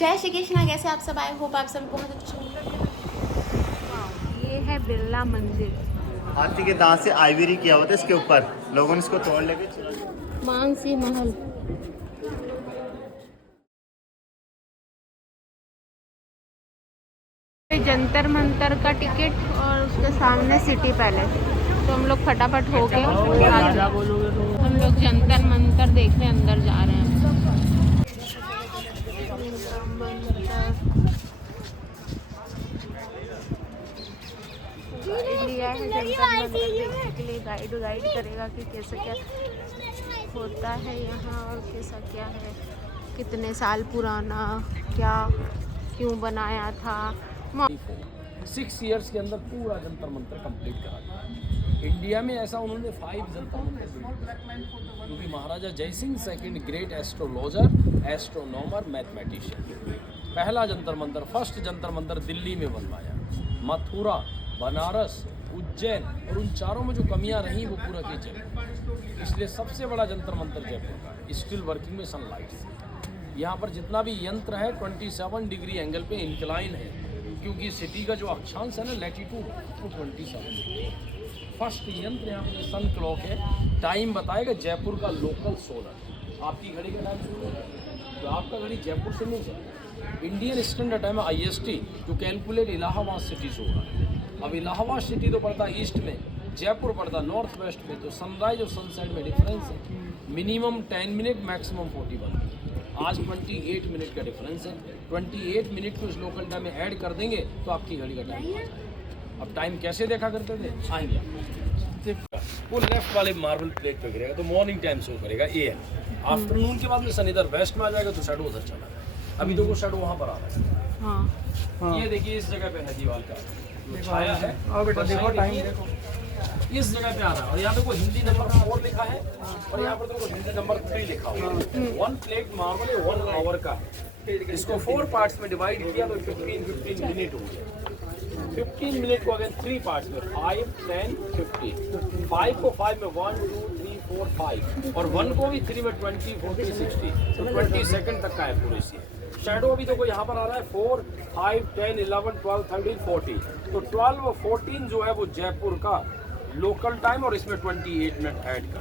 जय श्री कृष्णा। कैसे आप सब आए? होप आप सब बहुत अच्छे होंगे। ये है बिरला मंदिर। हाथी के दांत से आइवरी किया हुआ था इसके ऊपर, लोगों ने इसको तोड़ लेके मानसी महल। जंतर मंतर का टिकट और उसके सामने सिटी पैलेस। तो हम लोग फटाफट हो गए, हम लोग जंतर मंतर देखने अंदर जा रहे हैं। लिया है जंतर मंतर देखने के लिए। गाइड करेगा कि कैसे क्या होता है यहाँ और कैसा क्या है, कितने साल पुराना, क्या क्यों बनाया था। 6 इयर्स के अंदर पूरा जंतर मंतर कंप्लीट करा दिया। इंडिया में ऐसा उन्होंने 5 जंतर मंतर क्योंकि Maharaja Jai Singh second great astrologer, astronomer, mathematician. पहला जंतर मंतर, फर्स्ट जंतर मंतर दिल्ली में बनवाया। मथुरा, बनारस, उज्जैन और उन चारों में जो कमियां रहीं वो पूरा की जयपुर। इसलिए सबसे बड़ा जंतर मंतर जयपुर का, स्टिल वर्किंग में सनलाइट से। यहाँ पर जितना भी यंत्र है 27 डिग्री एंगल पे इंक्लाइन है, क्योंकि सिटी का जो अक्षांश है ना, लैटिट्यूड, वो 27। फर्स्ट यंत्र यहाँ पर सन क्लॉक है, टाइम बताएगा जयपुर का लोकल सोलर। आपकी घड़ी का टाइम शुरू होगा तो आपका घड़ी जयपुर से नहीं चलता। इंडियन स्टैंडर्ड टाइम IST जो कैलकुलेट इलाहाबाद सिटी से हो रहा है। अब इलाहाबाद सिटी तो पड़ता है ईस्ट में, जयपुर पड़ता है नॉर्थ वेस्ट में, तो सनराइज और सनसेट में डिफरेंस है। Minimum 10 minute, maximum 41। आज 28 मिनट का डिफरेंस है। 28 मिनट को इस लोकल टाइम में ऐड कर देंगे तो आपकी घड़ी का टाइम आ जाएगा। अब टाइम कैसे देखा करते थे, आएंगे आप। वो लेफ्ट वाले मार्बल प्लेट पे गिरेगा तो मॉर्निंग टाइम शो करेगा AM। आफ्टरनून के बाद में सन इधर वेस्ट में आ जाएगा तो शैडो उधर चला जाएगा। अभी तो वो शैडो वहाँ पर आ रहा है। हाँ। ये देखिए इस जगह पे है दीवार का छाया है। बेटा देखो टाइम देखो, इस जगह पे आ रहा है और यहाँ देखो हिंदी नंबर 4 लिखा है और यहाँ पर देखो हिंदी नंबर 3 लिखा हुआ है। 1 प्लेट मार्बल 1 आवर का। इसको 4 पार्ट्स में डिवाइड किया तो 15 मिनट हो गया। 15 मिनट को अगर 3 पार्ट्स में 5, 10, 15। 5 को 5 में 1, 2, 3, 4, 5 और 1 को भी 3 में 20, 40, 60 तो 20 सेकंड तक का है पूरे से। शैडो अभी देखो यहाँ पर आ रहा है 4, 5, 10, 11, 12, 13, 14। तो 12 और 14 जो है वो जयपुर का लोकल टाइम और इसमें 28 मिनट ऐड कर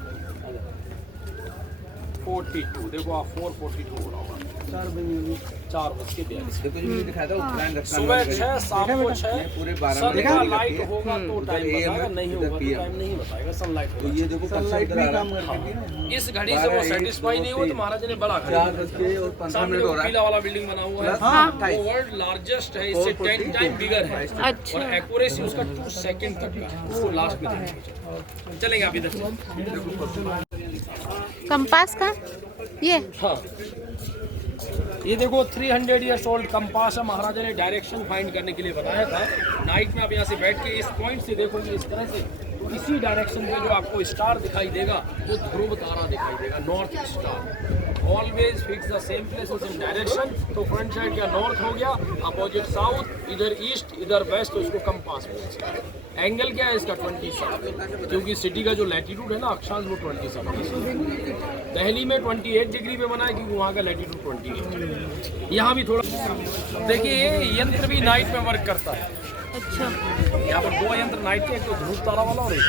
42। देखो आप 4:42 हो रहा होगा। 4:42 सुबह 6, शाम को 6। सन का लाइट होगा तो टाइम बताएगा, नहीं होगा तो टाइम नहीं बताएगा। सनलाइट होगा। ये देखो सनलाइट भी काम कर रही है। इस घड़ी से वो सेटिस्फाई नहीं हो तो महाराजा ने बड़ा सामने पीला वाला बिल्डिंग बना हुआ है, वो वर्ल्ड लार्जेस्ट है, इससे 10 टाइम बिगर है। अच्छा। और एक्यूरेसी उसका 2 सेकंड तक का है। उसको लास्ट में देखेंगे। चलेंगे आप इधर से। कंपास का ये हाँ, ये देखो 300 ईयर्स ओल्ड कंपास है। महाराजा ने डायरेक्शन फाइंड करने के लिए बताया था। नाइट में आप यहाँ से बैठ के इस पॉइंट से देखोगे इस तरह से, इसी डायरेक्शन में जो आपको स्टार दिखाई देगा वो ध्रुव तारा दिखाई देगा, north star. Always fix the same place in direction. तो फ्रंट साइड का नॉर्थ हो गया, अपोजिट साउथ, इधर ईस्ट, इधर वेस्ट, तो इसको कंपास बोलते हैं। एंगल क्या है इसका 27, क्योंकि सिटी का जो लैटिट्यूड है ना अक्षांश वो 27। दिल्ली में 28 डिग्री पे बना है क्योंकि वहाँ का लैटिट्यूड 28। यहाँ भी थोड़ा देखिए, ये यंत्र भी नाइट में वर्क करता है। अच्छा। यहाँ पर 2 यंत्र नाइट के, एक तो ध्रुव तारा वाला और एक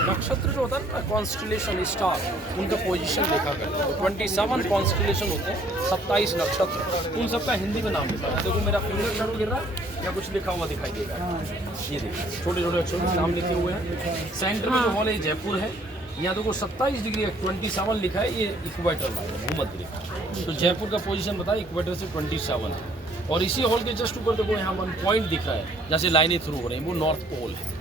नक्षत्र जो होता है ना कॉन्स्टिलेशन स्टार, उनका पोजीशन देखा करते हैं। 27 कॉन्स्टिलेशन होते हैं, 27 नक्षत्र, उन सबका हिंदी में नाम लिखा है। देखो मेरा फिंगर शैडो गिर रहा है या कुछ लिखा हुआ दिखाई देगा। ये देखिए छोटे छोटे अक्षरों में नाम लिखे हुए हैं। सेंटर में जो हॉल है जयपुर है। यहाँ देखो 27 डिग्री 27 लिखा है, ये इक्वेटर लाइन है, भूमध्य रेखा। तो जयपुर का पोजीशन बताया इक्वेटर से 27 है। और इसी हॉल के जस्ट ऊपर देखो यहाँ 1 पॉइंट दिख रहा है, जैसे लाइनें थ्रू हो रही हैं, वो नॉर्थ पोल है।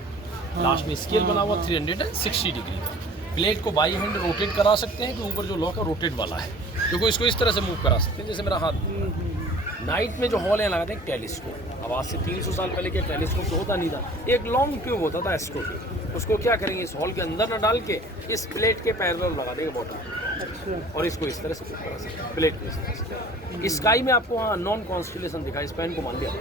लास्ट में स्केल बना हुआ 360 डिग्री का। प्लेट को बाई हैंड रोटेट करा सकते हैं कि ऊपर जो लॉक है रोटेट वाला है, क्योंकि इसको इस तरह से मूव करा सकते हैं जैसे मेरा हाथ। नाइट में जो हॉल है लगाते हैं टेलीस्कोप। अब आज से 300 साल पहले के टेलीस्कोप तो होता नहीं था, एक लॉन्ग ट्यूब होता था एस्ट्रो ट्यूब। उसको क्या करेंगे, इस हॉल के अंदर न डाल के इस प्लेट के पैरेलल लगा देंगे बॉटम। और इसको इस तरह से प्लेट में इस तरह से। स्काई में आपको वहाँ नॉन कॉन्स्टलेशन दिखा, इस पेन को मान लिया,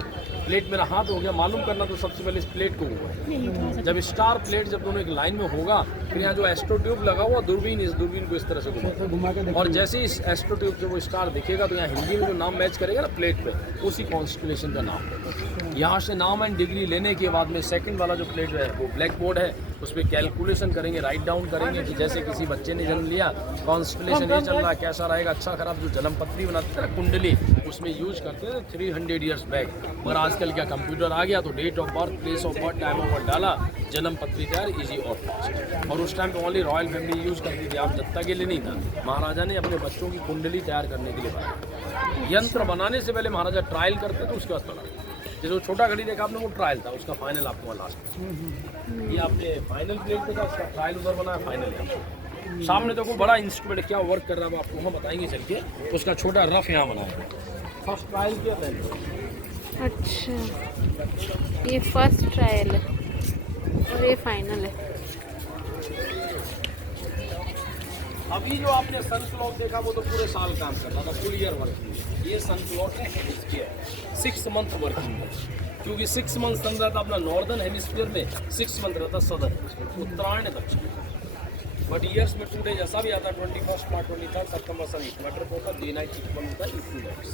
प्लेट मेरा हाथ हो गया, मालूम करना तो सबसे पहले इस प्लेट को होगा। जब स्टार प्लेट जब दोनों एक लाइन में होगा, फिर यहाँ जो एस्ट्रो ट्यूब लगा हुआ दूरबीन, इस दूरबीन को इस तरह से घुमा के, और जैसे इस एस्ट्रो ट्यूब से वो स्टार दिखेगा तो यहाँ हिंदी में जो नाम मैच करेगा ना प्लेट पे, उसी कॉन्स्टलेशन का नाम है। यहाँ से नाम एंड डिग्री लेने के बाद में सेकंड वाला जो प्लेट है वो ब्लैक बोर्ड है, उस पर कैलकुलेशन करेंगे, राइट डाउन करेंगे कि जैसे किसी बच्चे ने जन्म लिया, कॉन्स्टलेशन ये चल रहा है, कैसा रहेगा, अच्छा खराब, जो जन्म पत्री बनाते थे ना कुंडली, उसमें यूज करते थे 300 ईयर्स बैक। मगर आजकल क्या कंप्यूटर आ गया तो date of birth, place of birth, time of birth डाला, जन्म पत्री तैयार, इजी और फास्ट। और उस टाइम पे ओनली रॉयल फैमिली यूज करती थी, आप दत्ता के लिए नहीं था। महाराजा ने अपने बच्चों की कुंडली तैयार करने के लिए बनाया। यंत्र बनाने से पहले महाराजा ट्रायल करते थे, उसके बाद बनाते। जैसे वो छोटा घड़ी देखा आपने, वो ट्रायल था, उसका फाइनल आपको लास्ट में। ये आपने फाइनल प्लेट पे था, उसका ट्रायल उधर बनाया, फाइनल यहाँ सामने देखो बड़ा इंस्ट्रूमेंट क्या वर्क कर रहा है, वो आपको वहाँ बताएंगे चल के। उसका छोटा रफ यहाँ बनाया, फर्स्ट ट्रायल किया था। अच्छा, ये फर्स्ट ट्रायल है और ये फाइनल है। अभी जो आपने सन क्लॉक देखा वो तो पूरे साल काम कर रहा था, फुल ईयर वर्किंग। ये सन क्लॉक है, इसकी है 6 मंथ वर्किंग है, क्योंकि 6 मंथ सन रहता अपना नॉर्दर्न हेमिस्फीयर में, 6 मंथ रहता सदर्न, उत्तरायण दक्षिण। बट ईयर्स में 2 डे जैसा भी आता है, 21 मार्च 23 सितंबर सन इक्वेटर को होता है, डे नाइट इक्वल होता है, 2 डेज।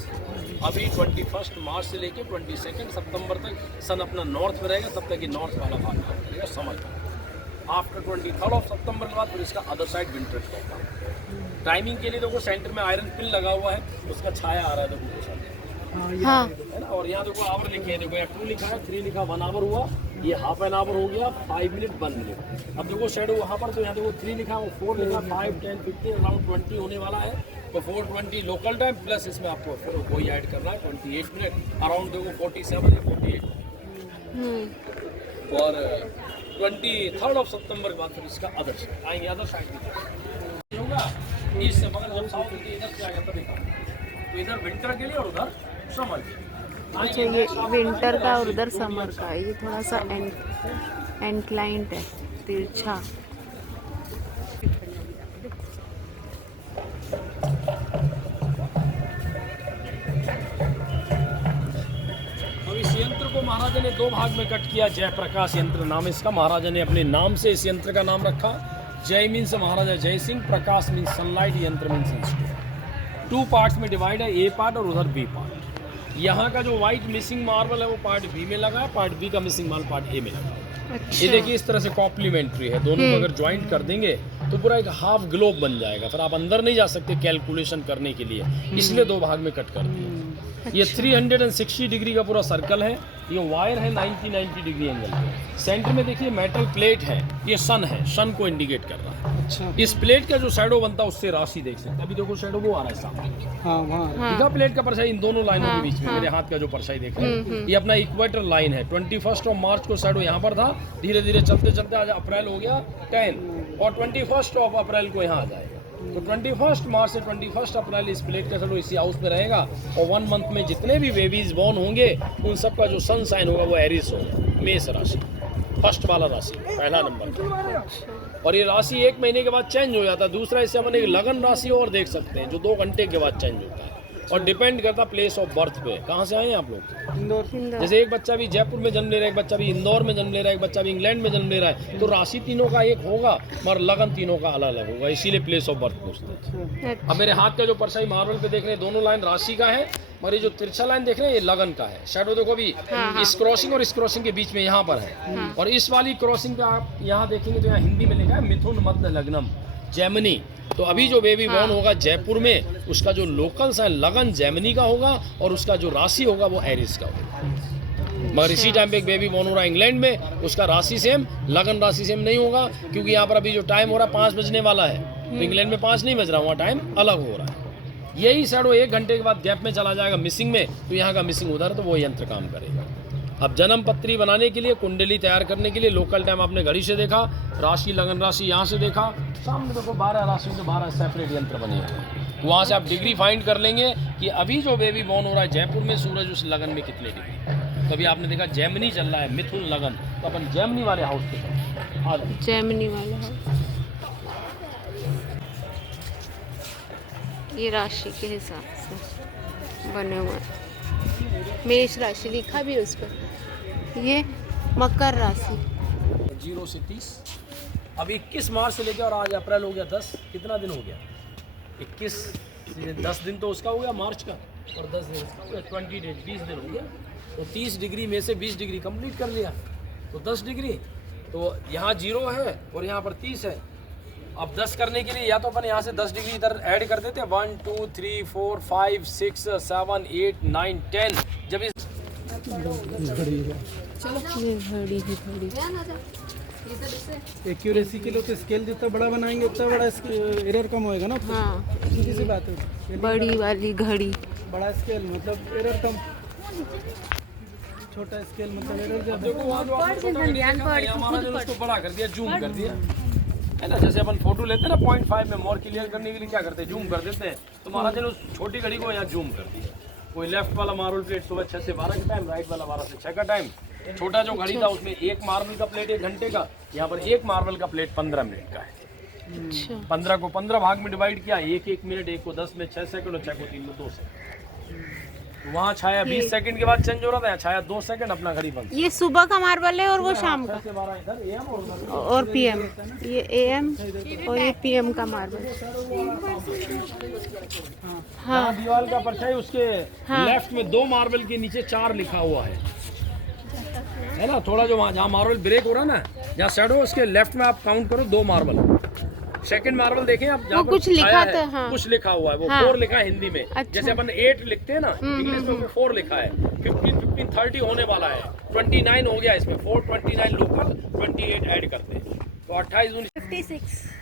अभी 21 मार्च से लेके 22 सितंबर तक सन अपना नॉर्थ में रहेगा, तब तक ये नॉर्थ वाला भाग रहेगा समर का। आफ्टर 23 सितंबर के बाद फिर इसका अदर साइड विंटर का होगा। टाइमिंग के लिए देखो सेंटर में आयरन पिन लगा हुआ है, उसका छाया आ रहा है देखो, हाँ है ना। और यहाँ देखो आवर लिखे हैं, देखो यहाँ 2 लिखा है, 3 लिखा, 1 आवर हुआ, ये हाफ एन आवर हो गया, 5 मिनट 1 मिनट। अब देखो शेडो वहाँ पर, तो यहाँ देखो 3 लिखा है, 4 लिखा, 5, 10, 15 अराउंड 20 होने वाला है। तो 4:20 लोकल टाइम प्लस इसमें आपको फिर वही ऐड करना है 28 मिनट, अराउंड देखो 47 या 48। और 23 सितंबर के बाद फिर इसका अदर साइड आएंगे, अदर साइड होगा इस मगर जब साउथ के इधर से आएगा तभी तो इधर विंटर के लिए और उधर समर के लिए। अच्छा, ये विंटर का और उधर समर का, ये थोड़ा सा एंक्लाइंट है, तिरछा। अब इस यंत्र को महाराजा ने 2 भाग में कट किया। जयप्रकाश यंत्र नाम इसका, महाराजा ने अपने नाम से इस यंत्र का नाम रखा। जय मीन्स महाराजा जय सिंह, प्रकाश मीन्स सनलाइट, यंत्र मीन्स इंस्ट्रूमेंट। 2 पार्ट्स में डिवाइड है, ए पार्ट और उधर बी पार्ट। यहाँ का जो व्हाइट मिसिंग मार्बल है वो पार्ट बी में लगा है, पार्ट बी का मिसिंग मार्बल पार्ट ए में लगा है। अच्छा। ये देखिए इस तरह से कॉम्प्लीमेंट्री है, दोनों को अगर ज्वाइंट कर देंगे तो पूरा एक हाफ ग्लोब बन जाएगा। फिर आप अंदर नहीं जा सकते कैलकुलेशन करने के लिए, इसलिए 2 भाग में कट कर दिया। ये 360 डिग्री का पूरा सर्कल है। ये वायर है 90 डिग्री एंगल पे। सेंटर में देखिए मेटल प्लेट है, ये सन है, सन को इंडिकेट कर रहा है। अच्छा, इस प्लेट का जो शैडो बनता है उससे राशि देख सकते हैं। अभी देखो शैडो वो आ रहा है सामने, हाँ वहाँ दिखा प्लेट का परछाई इन दोनों लाइनों के बीच में। मेरे हाथ का जो परछाई देख रहे हैं ये अपना इक्वेटर लाइन है। 21 मार्च को शैडो यहाँ पर था, धीरे धीरे चलते चलते आज अप्रैल हो गया 10 और 21 अप्रैल को यहाँ आ जाएगा। तो 21 मार्च से 21 अप्रैल इस प्लेट का शैडो इसी हाउस में रहेगा। और 1 मंथ में जितने भी बेबीज बॉर्न होंगे उन सब का जो सन साइन होगा वो एरिस होगा, मेष राशि, फर्स्ट वाला राशि, पहला नंबर। और ये राशि 1 महीने के बाद चेंज हो जाता है। दूसरा इससे अपन एक लगन राशि और देख सकते हैं जो 2 घंटे के बाद चेंज होता है और डिपेंड करता प्लेस ऑफ बर्थ पे। कहाँ से आए हैं आप लोग? इंदौर। जैसे एक बच्चा भी जयपुर में जन्म ले रहा है, एक बच्चा भी इंदौर में जन्म ले रहा है, एक बच्चा भी इंग्लैंड में जन्म ले रहा है, तो राशि तीनों का एक होगा मगर लगन तीनों का अलग अलग होगा, इसीलिए प्लेस ऑफ बर्थ पूछते हैं। अब मेरे हाथ का जो परछाई मार्बल पे देख रहे हैं दोनों लाइन राशि का है, और ये जो तिरछा लाइन देख रहे हैं ये लगन का है। शैडो देखो अभी इस क्रॉसिंग और इस क्रॉसिंग के बीच में यहाँ पर है। और इस वाली क्रॉसिंग पे आप यहाँ देखेंगे तो यहाँ हिंदी में लिखा है मिथुन मध्य लग्नम जेमिनी। तो अभी जो बेबी बॉर्न होगा जयपुर में उसका जो लोकल साइन लगन जेमिनी का होगा और उसका जो राशि होगा वो एरिस का होगा। मगर इसी टाइम पे एक बेबी बॉर्न हो रहा है इंग्लैंड में, उसका राशि सेम, लगन राशि सेम नहीं होगा, क्योंकि यहाँ पर अभी जो टाइम हो रहा है 5 बजने वाला है, तो इंग्लैंड में 5 नहीं बज रहा, वहाँ टाइम अलग हो रहा है। यही शैडो 1 घंटे के बाद गैप में चला जाएगा मिसिंग में, तो यहाँ का मिसिंग उधर है, तो वो यंत्र काम करेगा। अब जन्म पत्री बनाने के लिए, कुंडली तैयार करने के लिए लोकल टाइम आपने घड़ी से देखा, राशि लगन राशि यहाँ से देखा, सामने देखो 12 राशि से 12 सेपरेट यंत्र बने हुए हैं। वहाँ से आप डिग्री फाइंड कर लेंगे कि अभी जो बेबी बॉर्न हो रहा है जयपुर में, सूरज उस लगन में कितने डिग्री। कभी आपने देखा जेमिनी चल रहा है, मिथुन लगन, तो अपन जेमिनी वाले हाउस पे जेमिनी वाला हाउस। ये राशि के हिसाब से बने हुए हैं। मेष राशि लिखा भी है उस पर। ये मकर राशि। 0 से 30। अब 21 मार्च से लेकर और आज अप्रैल हो गया 10, कितना दिन हो गया? 21, 10 दिन तो उसका हो गया मार्च का, और 10 दिन उसका हो गया, 20 डेज, 20 दिन हो गया। तो 30 डिग्री में से 20 डिग्री कंप्लीट कर लिया, तो 10 डिग्री। तो यहाँ 0 है और यहाँ पर 30 है। अब 10 करने के लिए या तो अपन यहाँ से 10 डिग्री इधर ऐड कर देते हैं, 1 2 3 4 5 6 7 8 9 10। जब इस ये घड़ी ही घड़ी। एक्यूरेसी के लिए तो स्केल जितना बड़ा बनाएंगे उतना बड़ा एरर कम होएगा ना। हाँ, सीधी सी बात है। बड़ी वाली घड़ी। बड़ा स्केल मतलब एरर कम, छोटा स्केल मतलब एरर ज्यादा। देखो वहाँ जो आपने फोटो में देखा था, यहाँ हमारा जो उसको बड़ा कर दिया, जूम कर दिया है ना। जैसे अपन फोटो लेते हैं ना 0.5 में, मोर क्लियर करने के लिए क्या करते हैं, जूम कर देते हैं। तो महाराज ने उस छोटी घड़ी को यहाँ जूम कर दिया। कोई लेफ्ट वाला मार्बल प्लेट सुबह 6 से 12 का टाइम, राइट वाला 12 से 6 का टाइम। छोटा जो घड़ी था उसमें एक मार्बल का प्लेट 1 घंटे का, यहाँ पर एक मार्बल का प्लेट 15 मिनट का है। अच्छा, 15 को 15 भाग में डिवाइड किया, 1 मिनट, 1 को 10 में 6 सेकंड और 6 को 3 में 2 सेकंड। वहाँ छाया 20 सेकंड के बाद चेंज हो रहा था, यहाँ छाया 2 सेकंड, अपना घड़ी बंद। ये सुबह का मार्बल है और वो शाम का, 6 से 12 इधर AM और उधर और PM। ये AM और ये PM का मार्बल। हाँ, दीवार का परछाई उसके लेफ्ट में 2 मार्बल के नीचे 4 लिखा हुआ है ना। थोड़ा जो वहाँ जहाँ मार्बल ब्रेक हो रहा है ना, जहाँ शैडो, उसके लेफ्ट में आप काउंट करो 2 मार्बल। सेकंड मार्बल देखें आप, जहाँ वो कुछ लिखा था, हाँ। कुछ लिखा हुआ है, वो 4 लिखा है हिंदी में। अच्छा। जैसे अपन 8 लिखते हैं ना, इंग्लिश में वो 4 लिखा है। 15 15 30 होने वाला है, 29 हो गया इसमें। 4 29 लोकल, 28 ऐड करते हैं, तो 28 56।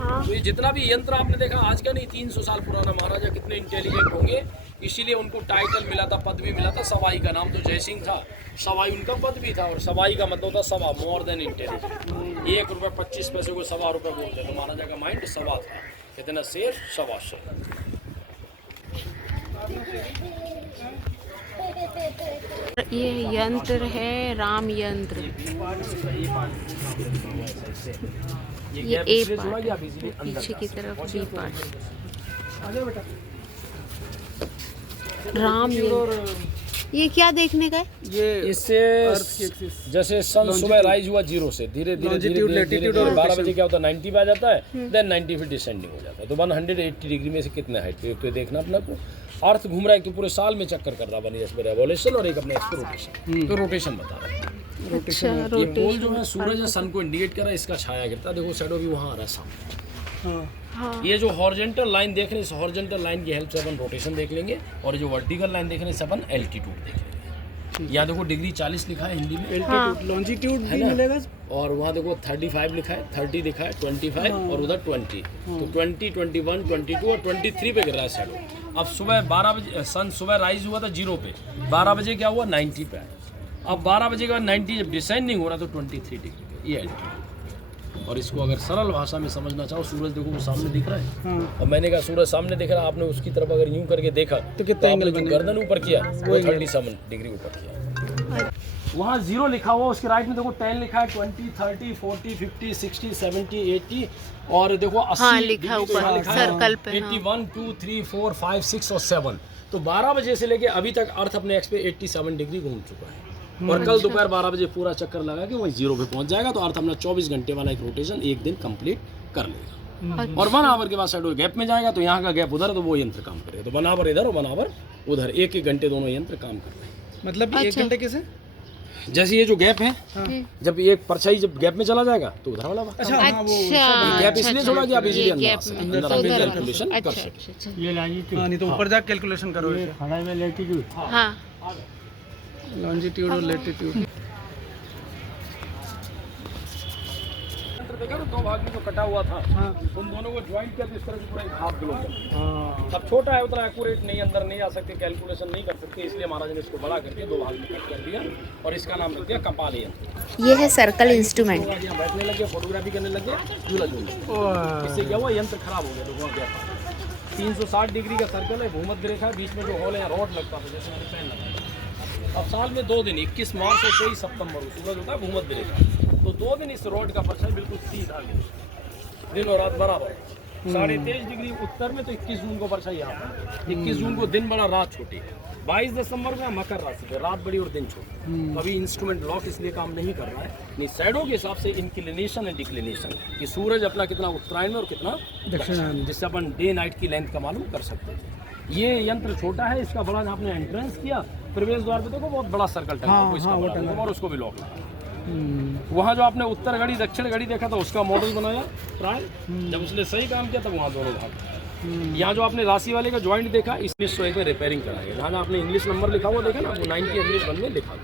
तो ये जितना भी यंत्र आपने देखा आज का नहीं, 300 साल पुराना। महाराजा कितने इंटेलिजेंट होंगे, इसीलिए उनको टाइटल मिला था, पद भी मिला था। सवाई का नाम तो जयसिंह था, सवाई उनका पद भी था। और सवाई का मतलब होता सवा, मोर देन इंटेलिजेंट। 1 रुपये 25 पैसे को सवा रुपये बोलते, तो महाराजा का माइंड सवा था। कितना शेर, सवा शेर। ये यंत्र है राम यंत्र। ये A पार्ट, पीछे की तरफ B पार्ट। राम यंत्र, ये क्या देखने का है? ये इससे जैसे सन सुबह राइज हुआ 0 से धीरे धीरे धीरे धीरे 12 बजे क्या होता है, 90 पे आ जाता है, देन 90 फिर डिसेंडिंग हो जाता है। तो 180 डिग्री में से कितने हाइट पे देखना अपना को। अर्थ घूम रहा है कि पूरे साल में चक्कर कर रहा बनी, इसमें रेवोल्यूशन और एक अपने रोटेशन। तो रोटेशन बता रहा है। अच्छा, ये पोल जो है सूरज या सन को इंडिकेट कर रहा है, इसका छाया गिरता है। देखो शैडो भी वहाँ आ रहा है सामने। हाँ। ये जो हॉरिजॉन्टल लाइन देख रहे हैं, इस हॉरिजॉन्टल लाइन की हेल्प से अपन रोटेशन देख लेंगे, और जो वर्टिकल लाइन देख रहे हैं इसे अपन एल्टीट्यूड देख लेंगे। यहाँ देखो डिग्री 40 लिखा है हिंदी में, लॉन्जिट्यूड भी मिलेगा। और वहाँ देखो 35 लिखा है, 30 लिखा है, 25 और उधर 20। तो 20, 21, 22 और 23 पे गिर रहा है शैडो। अब सुबह 12 बजे सन सुबह राइज हुआ था 0 पे, 12 बजे क्या हुआ 90 पे आया। अब 12 बजे के बाद 90 जब डिसेंडिंग हो रहा तो 23 डिग्री पे, ये एल्टीट्यूड। और इसको अगर सरल भाषा में समझना चाहो, सूरज देखो वो सामने दिख रहा है। और मैंने कहा सूरज सामने दिख रहा है, आपने उसकी तरफ अगर यूं करके देखा तो कितना एंगल, जो गर्दन ऊपर किया वो 37 डिग्री ऊपर किया। वहाँ 0 लिखा हुआ, उसके राइट में देखो 10 लिखा है, 20, 30, 40, 50, 60, 70, 80 और देखो 80 हाँ, लिखा ऊपर सर्कल पे। 81, 2, 3, 4, 5, 6 और 7। तो 12 बजे से लेके अभी तक अर्थ अपने एक्स पे 87 डिग्री घूम चुका है। और कल दोपहर 12 बजे पूरा चक्कर लगा के वही 0 पे पहुंच जाएगा। तो अर्थ अपना 24 घंटे वाला एक रोटेशन एक दिन कंप्लीट कर लेगा। और 1 आवर के बाद शैडो गैप में जाएगा, तो यहाँ का गैप उधर, तो वो यंत्र काम करेगा। तो 1 आवर इधर और 1 आवर उधर, 1-1 घंटे दोनों यंत्र काम कर रहे हैं। मतलब 1 घंटे कैसे? जैसे ये जो गैप है, जब एक परछाई जब गैप में चला जाएगा तो उधर वाला अच्छा, हाँ, वो गैप इसलिए छोड़ा कि आप इजीली अंदर आ सकें, अंदर आके कैलकुलेशन कर सकें। ये लॉन्जिट्यूड, नहीं तो ऊपर जाके कैलकुलेशन करो। खड़ा में लैटिट्यूड, हाँ, लॉन्जिट्यूड और लैटिट्यूड। देखा ना 2 भाग में जो कटा हुआ था, उन दोनों को ज्वाइंट करके इस तरह से पूरा 1/2 किलोमीटर। अब छोटा है, उतना एक्यूरेट नहीं, अंदर नहीं आ सकते, कैलकुलेशन नहीं कर सकते, इसलिए महाराज ने इसको बड़ा करके 2 भाग में कट कर दिया और इसका नाम रख दिया कपाल यंत्र। ये है सर्कल इंस्ट्रूमेंट। यहाँ बैठने लगे, फोटोग्राफी करने लगे, झूला झूल। इससे क्या हुआ, यंत्र खराब हो गया। तो वहाँ गया 360 डिग्री का सर्कल है, भूमध्य रेखा है, बीच में जो होल है रॉड लगता था, जैसे मैंने पेन लगाया। अब साल में 2 दिन, 21 मार्च और 23 सितंबर को सूरज होता है भूमध्य रेखा, तो 2 दिन इस रोड का परछाई बिल्कुल सीधा दिन और रात बराबर। 23.5 डिग्री उत्तर में, तो 21 जून को वर्षा यहाँ पर। 21 जून को दिन बड़ा रात छोटी। 22 दिसंबर में मकर राशि पे रात बड़ी और दिन छोटी। अभी इंस्ट्रूमेंट लॉक इसलिए काम नहीं कर रहा है। नहीं, साइडों के हिसाब से इंक्लिनेशन एंड डिक्लिनेशन कि सूरज अपना कितना उत्तरायण में और कितना दक्षिणायन में, जिससे अपन डे नाइट की लेंथ का मालूम कर सकते हैं। ये यंत्र छोटा है, इसका बड़ा आपने एंट्रेंस किया, प्रवेश द्वार पे देखो बहुत बड़ा सर्कल टंगा और उसको भी लॉक लगा। वहाँ जो आपने उत्तर घड़ी दक्षिण घड़ी देखा था उसका मॉडल बनाया ट्रायल, जब उसने सही काम किया तब वहाँ दोनों भाग। यहाँ जो आपने राशि वाले का ज्वाइंट देखा, 1901 में रिपेयरिंग कराया। जहाँ आपने इंग्लिश नंबर लिखा हुआ देखा ना, वो 1901 में लिखा।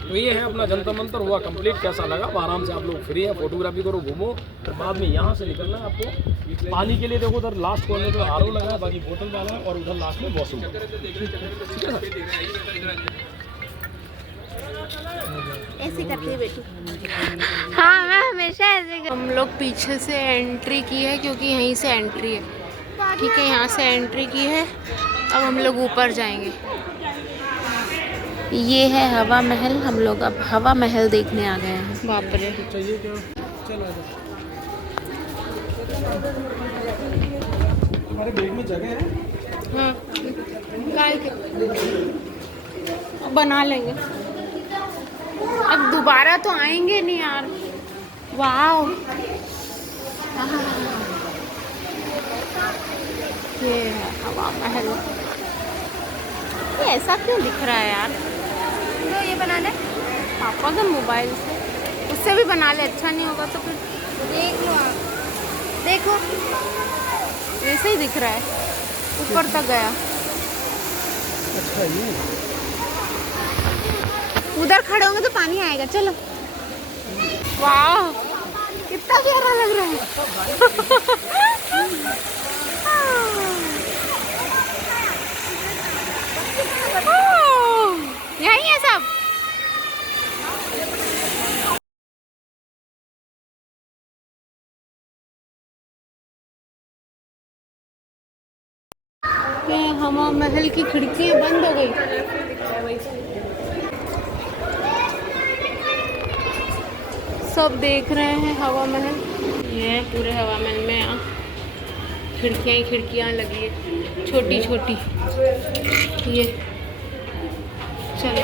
तो ये है अपना जंतर मंतर हुआ कंप्लीट। कैसा लगा? आराम से आप लोग फ्री है, फोटोग्राफी करो, घूमो। फिर बाद में यहाँ से निकलना है आपको। पानी के लिए देखो उधर लास्ट कॉर्नर पे आरओ लगा है, बाकी बोतल डाला है, और उधर लास्ट में वॉशरूम। ठीक है ना? ऐसे करती है बेटी। हाँ, मैं हमेशा ऐसे हम लोग पीछे से एंट्री की है क्योंकि यहीं से एंट्री है। ठीक है, यहाँ से एंट्री की है। अब हम लोग ऊपर जाएंगे। ये है हवा महल। हम लोग अब हवा महल देखने आ गए हैं। बाप रे, चाहिए क्या? चलो हमारे बैग में जगह है। हाँ, निकाल के बना लेंगे। अब दोबारा तो आएंगे नहीं यार। वाह, ये है हवा महल। ये ऐसा क्यों दिख रहा है यार? तो ये बनाना है, पापा का मोबाइल से, उससे भी बना ले। अच्छा नहीं होगा तो फिर देख लो आप, देखो ऐसे ही दिख रहा है, ऊपर तक गया। अच्छा, ये उधर खड़े होंगे तो पानी आएगा। चलो, वाह कितना प्यारा लग रहा है। यही है सब। ये हवा महल की खिड़कियां बंद हो गई। सब देख रहे हैं हवा महल। ये पूरे हवा महल में यहाँ खिड़कियाँ ही खिड़कियाँ लगी है, छोटी छोटी। ये चलो,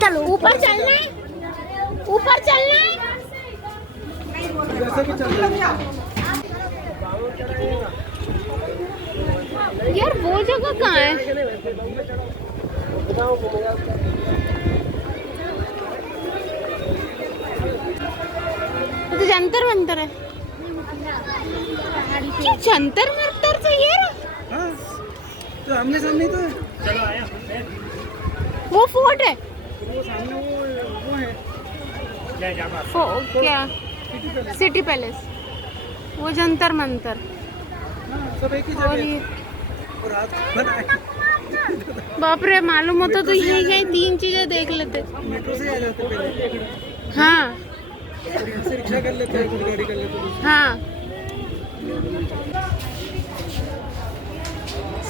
चलो ऊपर चलना है, ऊपर चलना है। वैसे भी चल रहा है। यार वो जगह कहाँ है? तो जंतर मंतर है। क्या जंतर मंतर चाहिए? हाँ, तो आमने सामने तो है। वो फोर्ट है, वो सामने वो है क्या सिटी पैलेस, वो जंतर मंतर। हाँ, सब एक ही और जगह ये है। और रात को बनाए। बाप रे, मालूम होता तो यही तीन चीजें देख लेते। मेट्रो से आ जाते पहले। हाँ और यहाँ से रिक्शा कर लेते हैं, कुछ गाड़ी कर लेते हैं। हाँ,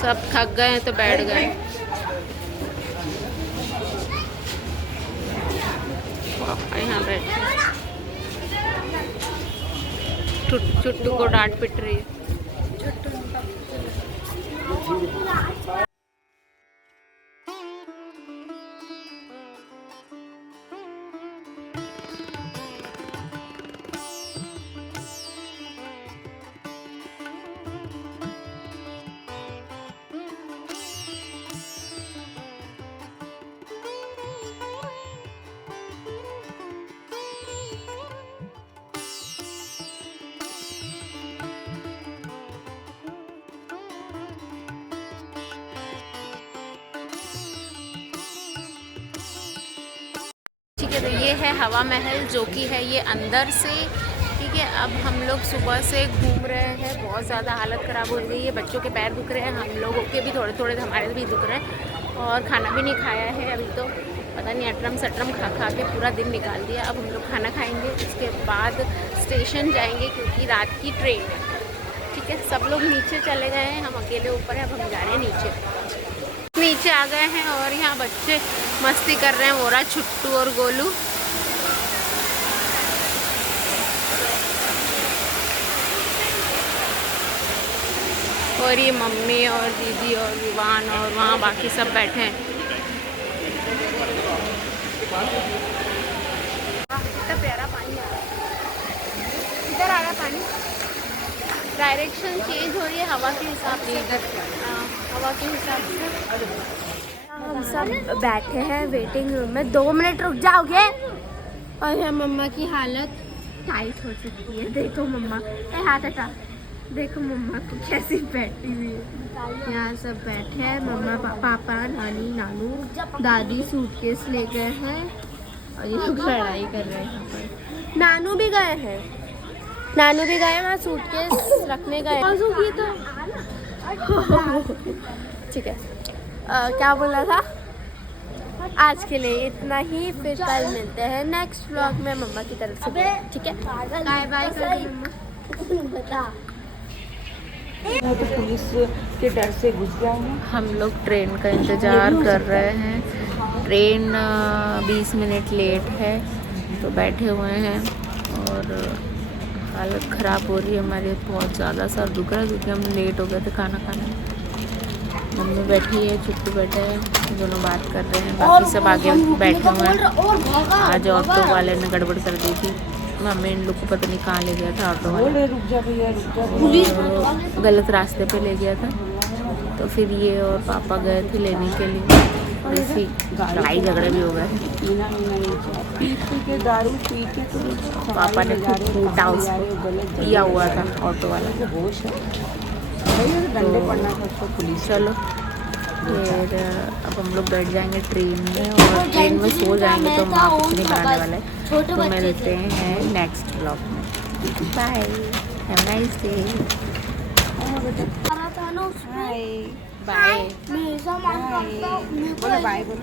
सब थक गए हैं तो बैठ गए। यहाँ बैठे चुट्टू को डांट पिट रही है। ठीक है, तो ये है हवा महल जो कि है ये अंदर से। ठीक है, अब हम लोग सुबह से घूम रहे हैं, बहुत ज़्यादा हालत ख़राब हो गई है, बच्चों के पैर दुख रहे हैं, हम लोगों के भी थोड़े थोड़े, हमारे भी दुख रहे हैं। और खाना भी नहीं खाया है अभी, तो पता नहीं अटरम सटरम खा खा के पूरा दिन निकाल दिया। अब हम लोग खाना खाएंगे, उसके बाद स्टेशन जाएंगे क्योंकि रात की ट्रेन है। ठीक है, सब लोग नीचे चले गए हैं, हम अकेले ऊपर हैं। अब हम जा रहे हैं नीचे आ गए हैं और यहाँ बच्चे मस्ती कर रहे हैं, मोरा, छुट्टू और गोलू। और ये मम्मी और दीदी और विवान और वहाँ बाकी सब बैठे हैं। कितना प्यारा पानी आ रहा है, इधर आ रहा पानी। डायरेक्शन चेंज हो रही है हवा के हिसाब से, हवा के हिसाब से। हम सब बैठे हैं वेटिंग रूम में, 2 मिनट रुक जाओगे। और यहाँ मम्मा की हालत टाइट हो चुकी है, देखो मम्मा, हाथ हटा, देखो मम्मा को कैसी बैठी हुई है। यहाँ सब बैठे हैं, मम्मा पापा नानी नानू दादी सूटकेस ले गए हैं और ये लोग लड़ाई कर रहे हैं। यहाँ पर नानू भी गए हैं, वहाँ सूटकेस रखने गए। ठीक है, क्या बोला था? आज के लिए इतना ही, फिर कल मिलते हैं नेक्स्ट व्लॉग में मम्मा की तरफ से। ठीक है, बाय बाय कर बता। तो पुलिस के डर से घुस गया हूँ। हम लोग ट्रेन का इंतज़ार कर रहे हैं। ट्रेन 20 मिनट लेट है, तो बैठे हुए हैं और हालत ख़राब हो रही है हमारी, बहुत ज़्यादा सर दुख रहा है क्योंकि हम लेट हो गए थे खाना खाने। मम्मी बैठी है, छुट्टू बैठे हैं, दोनों बात कर रहे हैं, बाकी सब आगे बैठे हुए हैं। आज ऑटो वाले ने गड़बड़ कर दी थी, मम्मी इन लोग को पता नहीं कहाँ ले गया था ऑटो वाला, रुक जा भैया, रुक जा। गलत रास्ते पे ले गया था। तो फिर ये और पापा गए थे लेने के लिए, और इसी लड़ाई झगड़े भी हो गए। पी के दारू पी के तो पापा ने खूब कूटा उसको, पिया हुआ था ऑटो वाला। होश है भैया, डंडे पड़ना था उसको पुलिस। चलो फिर अब हम लोग बैठ जाएंगे ट्रेन में, और ट्रेन में सो जाएंगे, तो वहाँ कुछ नहीं बनाने वाला है। तो मैं देते हैं नेक्स्ट ब्लॉग में। Bye, have nice day. Bye. बोलो बाय बोलो।